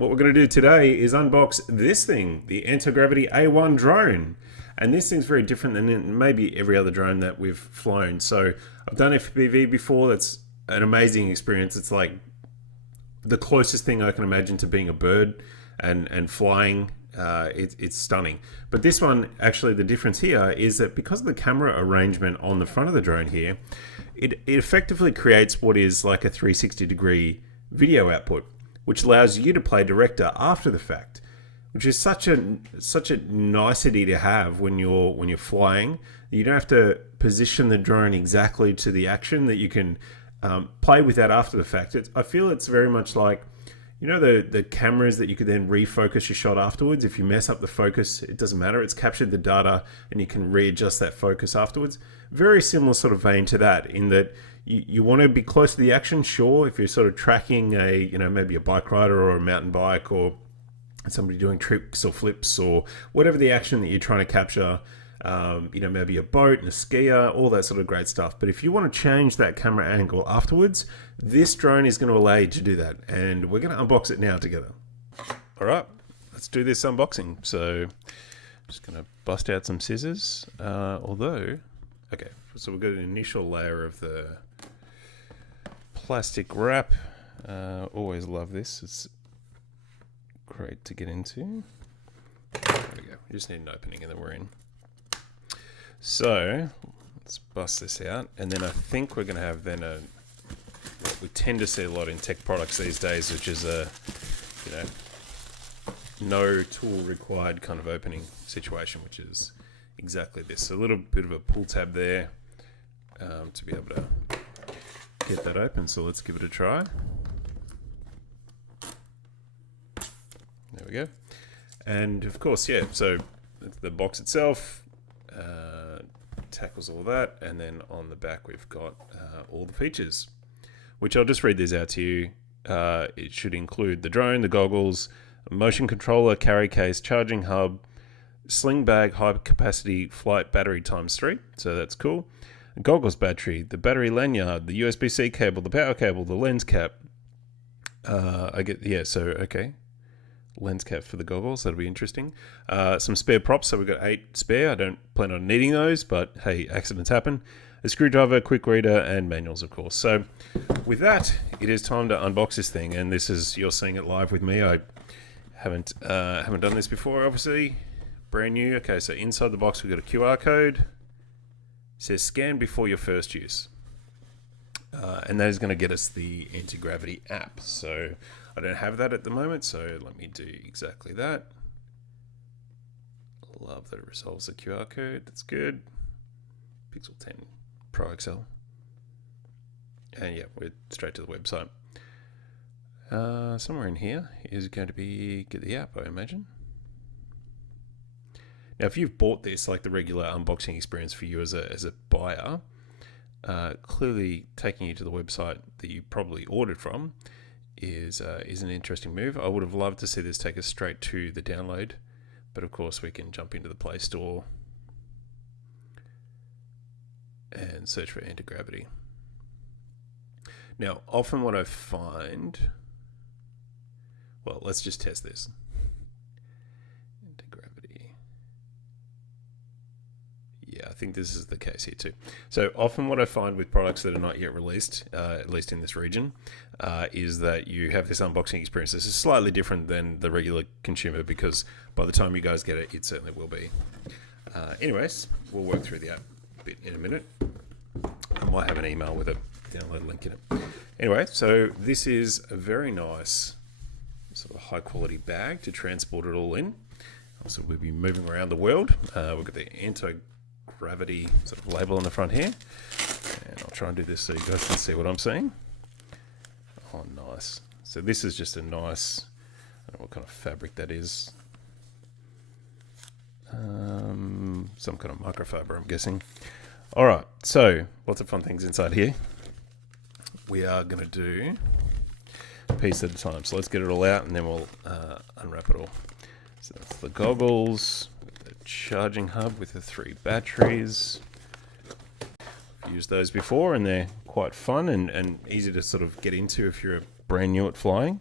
What we're going to do today is unbox this thing, the Antigravity A1 drone. And this thing's very different than maybe every other drone that we've flown. So I've done FPV before. That's an amazing experience. It's like the closest thing I can imagine to being a bird and flying. It's stunning. But this one, actually, the difference here is that because of the camera arrangement on the front of the drone here, it effectively creates what is like a 360-degree video output, which allows you to play director after the fact, which is such a nicety to have when you're flying. You don't have to position the drone exactly to the action, that you can play with that after the fact. I feel it's very much like, you know, the cameras that you could then refocus your shot afterwards. If you mess up the focus, it doesn't matter. It's captured the data and you can readjust that focus afterwards. Very similar sort of vein to that, in that you want to be close to the action, sure. If you're sort of tracking maybe a bike rider or a mountain bike or somebody doing tricks or flips or whatever the action that you're trying to capture, maybe a boat and a skier, all that sort of great stuff. But if you want to change that camera angle afterwards, this drone is going to allow you to do that. And we're going to unbox it now together. All right, let's do this unboxing. So I'm just going to bust out some scissors. Okay, so we've got an initial layer of the plastic wrap. Always love this. It's great to get into. There we go. We just need an opening and then we're in. So let's bust this out, and then I think we're going to have then what we tend to see a lot in tech products these days, which is a no tool required kind of opening situation, which is exactly this. A little bit of a pull tab there to be able to get that open. So let's give it a try. There we go. And of course, yeah, so the box itself tackles all that, and then on the back we've got all the features, which I'll just read these out to you. It should include the drone, the goggles, a motion controller, carry case, charging hub, sling bag, high capacity flight battery ×3, so that's cool. A goggles battery, the battery lanyard, the USB-C cable, the power cable, the lens cap. Okay. Lens cap for the goggles, that'll be interesting. Some spare props, so we've got 8 spare. I don't plan on needing those, but hey, accidents happen. A screwdriver, quick reader, and manuals, of course. So with that, it is time to unbox this thing, and you're seeing it live with me. I haven't done this before, obviously. Brand new. Okay, so inside the box we've got a QR code. It says scan before your first use. And that is going to get us the Antigravity app. So I don't have that at the moment, so let me do exactly that. Love that it resolves the QR code. That's good. Pixel 10 Pro XL. And yeah, we're straight to the website. Somewhere in here is going to be get the app, I imagine. Now, if you've bought this, like the regular unboxing experience for you as a buyer, clearly taking you to the website that you probably ordered from is an interesting move. I would have loved to see this take us straight to the download, but of course we can jump into the Play Store and search for Antigravity. Now, often what I find, well, let's just test this. Antigravity. Yeah, I think this is the case here too. So often what I find with products that are not yet released, at least in this region, is that you have this unboxing experience. This is slightly different than the regular consumer, because by the time you guys get it, it certainly will be. Anyways, we'll work through the app bit in a minute. I might have an email with a download link in it. Anyway, so this is a very nice sort of high quality bag to transport it all in. Also, we'll be moving around the world. We've got the Antigravity sort of label on the front here. And I'll try and do this so you guys can see what I'm seeing. Oh, nice. So this is just a nice, I don't know what kind of fabric that is. Some kind of microfiber, I'm guessing. All right, so lots of fun things inside here. We are going to do a piece at a time. So let's get it all out and then we'll unwrap it all. So that's the goggles, the charging hub with the 3 batteries. I've used those before and they're quite fun and easy to sort of get into if you're brand new at flying.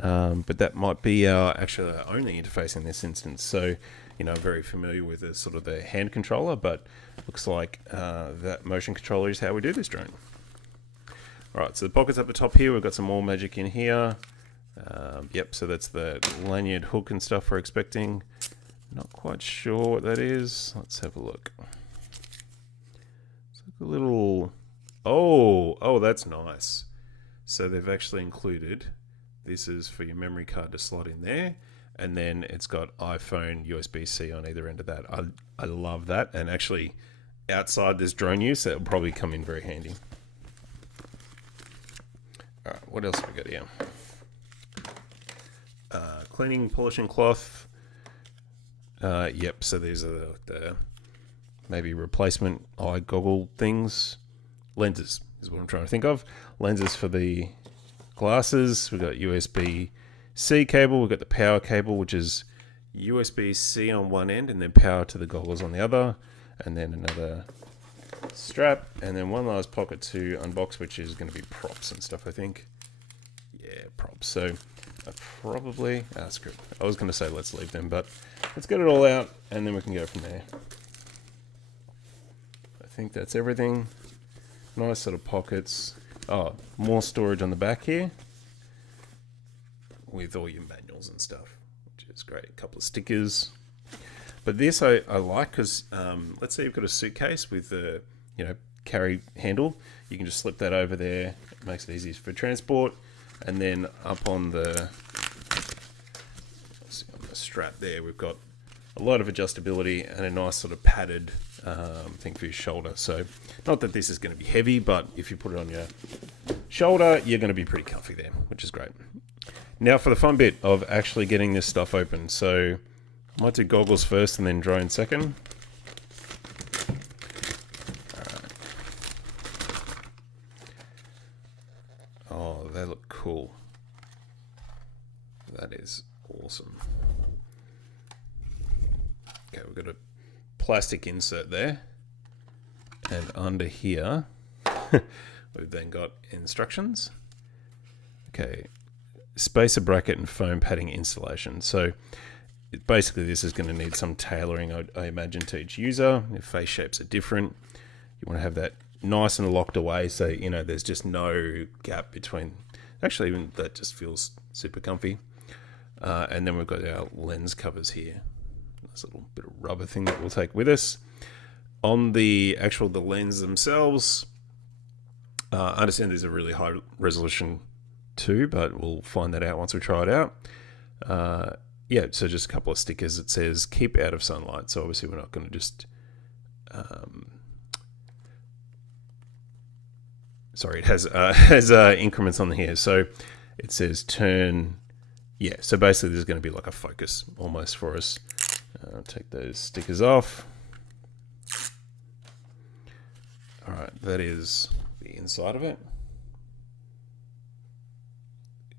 But that might be actually our only interface in this instance. So, you know, I'm very familiar with the sort of the hand controller, but looks like that motion controller is how we do this drone. All right, so the pockets up the top here, we've got some more magic in here. Yep, so that's the lanyard hook and stuff we're expecting. Not quite sure what that is. Let's have a look. It's like a little... Oh, that's nice. So they've actually included... This is for your memory card to slot in there. And then it's got iPhone USB-C on either end of that. I love that. And actually, outside this drone use, that will probably come in very handy. All right, what else have we got here? Cleaning, polishing cloth. Yep, so these are the maybe replacement eye goggle things. Lenses is what I'm trying to think of. Lenses for the glasses. We've got USB-C cable. We've got the power cable, which is USB-C on one end and then power to the goggles on the other. And then another strap. And then one last pocket to unbox, which is going to be props and stuff, I think. Yeah, props. So I probably... screw it. I was going to say let's leave them, but let's get it all out and then we can go from there. I think that's everything. Nice sort of pockets. Oh, more storage on the back here with all your manuals and stuff, which is great. A couple of stickers. But this I like because let's say you've got a suitcase with the carry handle. You can just slip that over there. It makes it easy for transport. And then up on the strap there, we've got a lot of adjustability and a nice sort of padded thing for your shoulder. So not that this is going to be heavy, but if you put it on your shoulder, you're going to be pretty comfy there, which is great. Now for the fun bit of actually getting this stuff open. So I might do goggles first and then drone second. Oh, they look cool. That is awesome. Okay, we've got a plastic insert there. And under here, we've then got instructions. Okay, spacer bracket and foam padding installation. So basically this is going to need some tailoring, I imagine, to each user. If face shapes are different, you want to have that nice and locked away so there's just no gap between. Actually, even that just feels super comfy. And then we've got our lens covers here. There's a little bit of rubber thing that we'll take with us. On the lens themselves, I understand these are really high resolution too, but we'll find that out once we try it out. Yeah, so just a couple of stickers. It says keep out of sunlight. So obviously we're not going to just... sorry, it has increments on here. So it says turn... Yeah, so basically there's going to be like a focus almost for us. I'll take those stickers off. All right, that is the inside of it.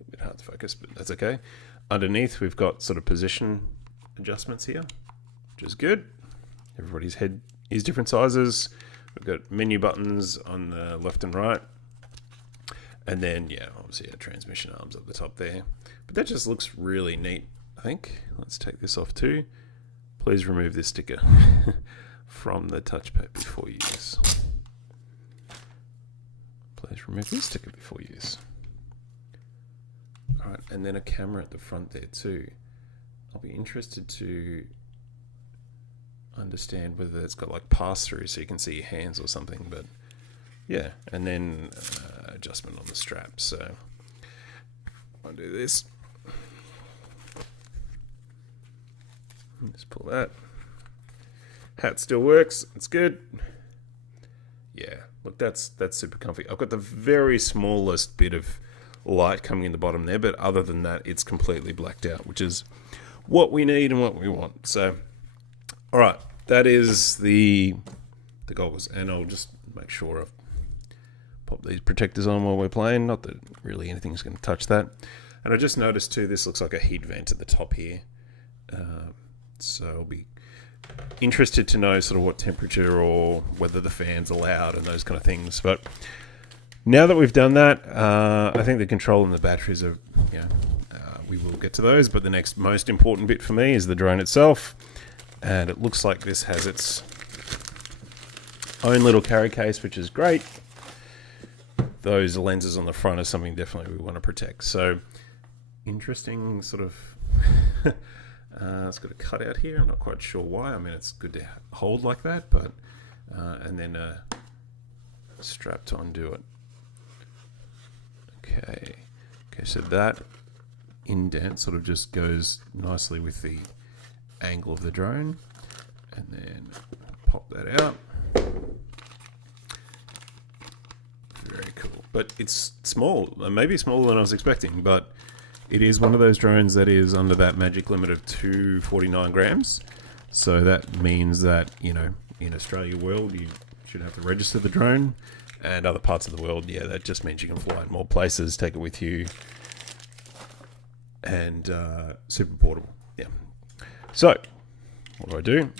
A bit hard to focus, but that's okay. Underneath, we've got sort of position adjustments here, which is good. Everybody's head is different sizes. We've got menu buttons on the left and right. And then, yeah, obviously our transmission arms up the top there. But that just looks really neat, I think. Let's take this off too. Please remove this sticker from the touchpad before use. Please remove this sticker before use. All right, and then a camera at the front there too. I'll be interested to understand whether it's got like pass-through so you can see your hands or something, but yeah, and then adjustment on the strap. So I'll do this. Just pull that. Hat still works. It's good. Yeah, look, that's super comfy. I've got the very smallest bit of light coming in the bottom there, but other than that, it's completely blacked out, which is what we need and what we want. So, all right, that is the goggles, and I'll just make sure I've pop these protectors on while we're playing. Not that really anything's going to touch that. And I just noticed too, this looks like a heat vent at the top here. So I'll be interested to know sort of what temperature or whether the fan's allowed and those kind of things. But now that we've done that, I think the control and the batteries are we will get to those, but the next most important bit for me is the drone itself. And it looks like this has its own little carry case, which is great. Those lenses on the front are something definitely we want to protect. So interesting sort of it's got a cutout here. I'm not quite sure why. I mean, it's good to hold like that, but and then a strap to undo it. Okay, so that indent sort of just goes nicely with the angle of the drone, and then pop that out. Very cool, but it's small, maybe smaller than I was expecting, but it is one of those drones that is under that magic limit of 249 grams. So that means that, you know, in Australia world, you should have to register the drone, and other parts of the world, yeah, that just means you can fly in more places, take it with you, and super portable. Yeah. So what do?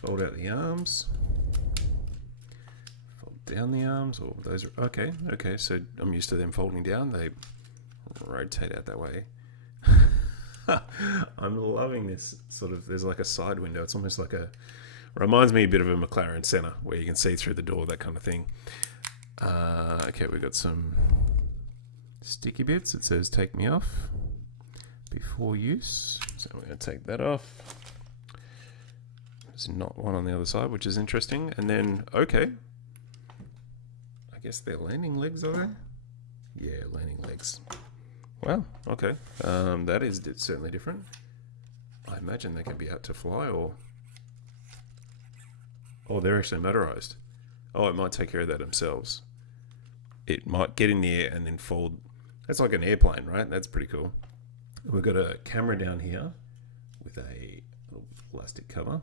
Fold out the arms. Fold down the arms. Or those are okay. So I'm used to them folding down. They rotate out that way. I'm loving this sort of. There's like a side window. It's almost like reminds me a bit of a McLaren Senna, where you can see through the door, that kind of thing. Okay, we've got some sticky bits. It says "Take me off before use," so we're going to take that off. There's not one on the other side, which is interesting. And then, okay, I guess they're landing legs, are they? Yeah, landing legs. Wow, okay. That is certainly different. I imagine they can be out to fly, or they're actually motorized. Oh, it might take care of that themselves. It might get in the air and then fold. That's like an airplane, right? That's pretty cool. We've got a camera down here with a little plastic cover,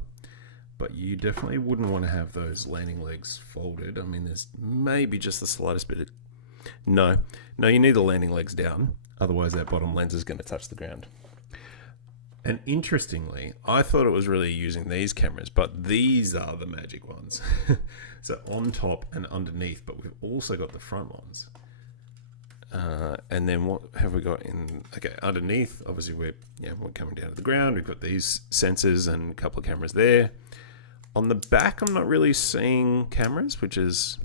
but you definitely wouldn't want to have those landing legs folded. I mean, there's maybe just the slightest bit of... No, you need the landing legs down. Otherwise, that bottom lens is going to touch the ground. And interestingly, I thought it was really using these cameras, but these are the magic ones. So on top and underneath, but we've also got the front ones. And then what have we got in? Okay, underneath, obviously we're coming down to the ground. We've got these sensors and a couple of cameras there. On the back, I'm not really seeing cameras, which is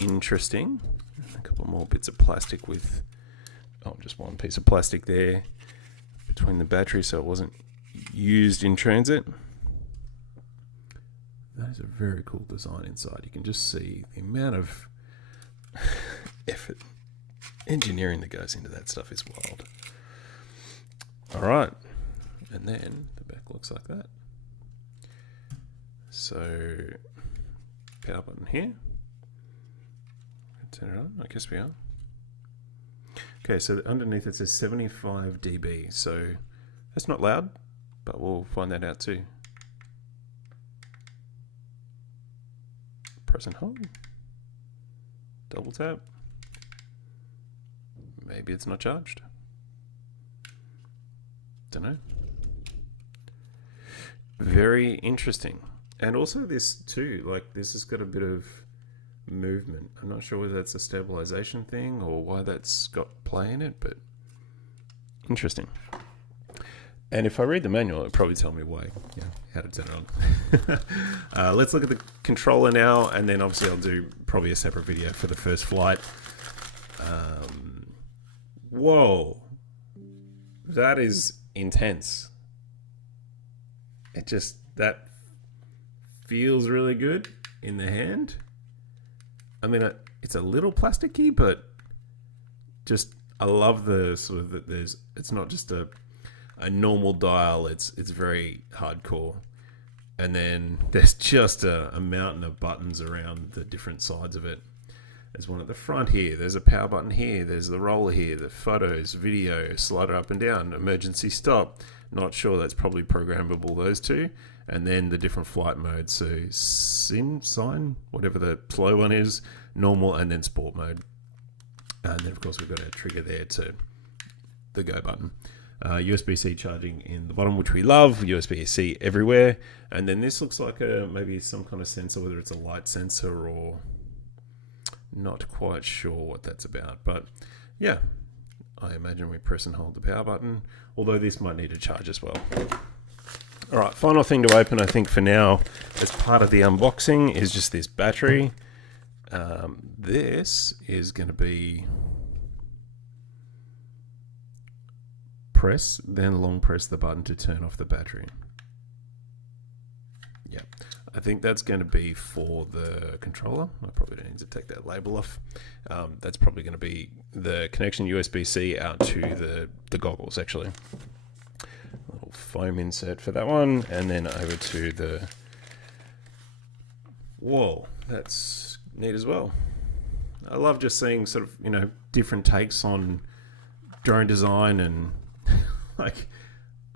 interesting. A couple more bits of plastic with, just one piece of plastic there between the battery, so it wasn't used in transit. That is a very cool design inside. You can just see the amount of effort, engineering that goes into that stuff is wild. All right, and then the back looks like that. So power button here. Turn it on. I guess we are. Okay, so underneath it says 75 dB. So that's not loud, but we'll find that out too. Press and hold. Double tap. Maybe it's not charged. Don't know. Very interesting. And also this too, like this has got a bit of movement. I'm not sure whether that's a stabilization thing or why that's got play in it, but interesting. And if I read the manual, it'll probably tell me why, how to turn it on. Let's look at the controller now, and then obviously I'll do probably a separate video for the first flight. Whoa, that is intense. That feels really good in the hand. I mean, it's a little plasticky, but just I love the sort of that. It's not just a normal dial. It's very hardcore, and then there's just a mountain of buttons around the different sides of it. There's one at the front here. There's a power button here. There's the roller here. The photos, video, slider up and down, emergency stop. Not sure, that's probably programmable, those two. And then the different flight modes. So sign, whatever the slow one is, normal, and then sport mode. And then of course we've got our trigger there to the go button. USB-C charging in the bottom, which we love. USB-C everywhere. And then this looks like maybe some kind of sensor, whether it's a light sensor or not quite sure what that's about. But yeah, I imagine we press and hold the power button, although this might need a charge as well. All right, final thing to open, I think, for now, as part of the unboxing, is just this battery. This is going to be press, then long press the button to turn off the battery. Yeah, I think that's going to be for the controller. I probably don't need to take that label off. That's probably going to be the connection USB-C out to the goggles, actually. A little foam insert for that one, and then over to the... Whoa, that's neat as well. I love just seeing sort of, you know, different takes on drone design, and like,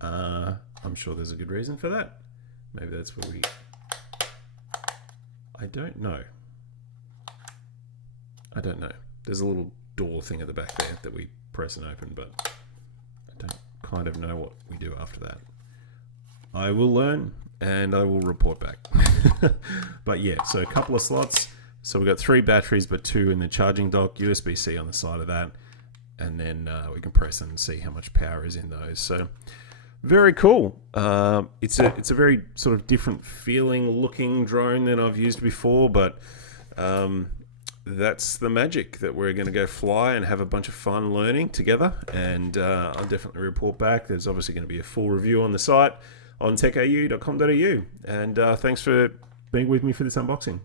I'm sure there's a good reason for that. Maybe that's where we... I don't know. There's a little door thing at the back there that we press and open, but I don't kind of know what we do after that. I will learn and I will report back. But yeah, so a couple of slots. So we've got 3 batteries, but 2 in the charging dock, USB-C on the side of that, and then we can press and see how much power is in those. So very cool. It's a very sort of different feeling looking drone than I've used before, but that's the magic, that we're going to go fly and have a bunch of fun learning together, and I'll definitely report back. There's obviously going to be a full review on the site on techau.com.au, and thanks for being with me for this unboxing.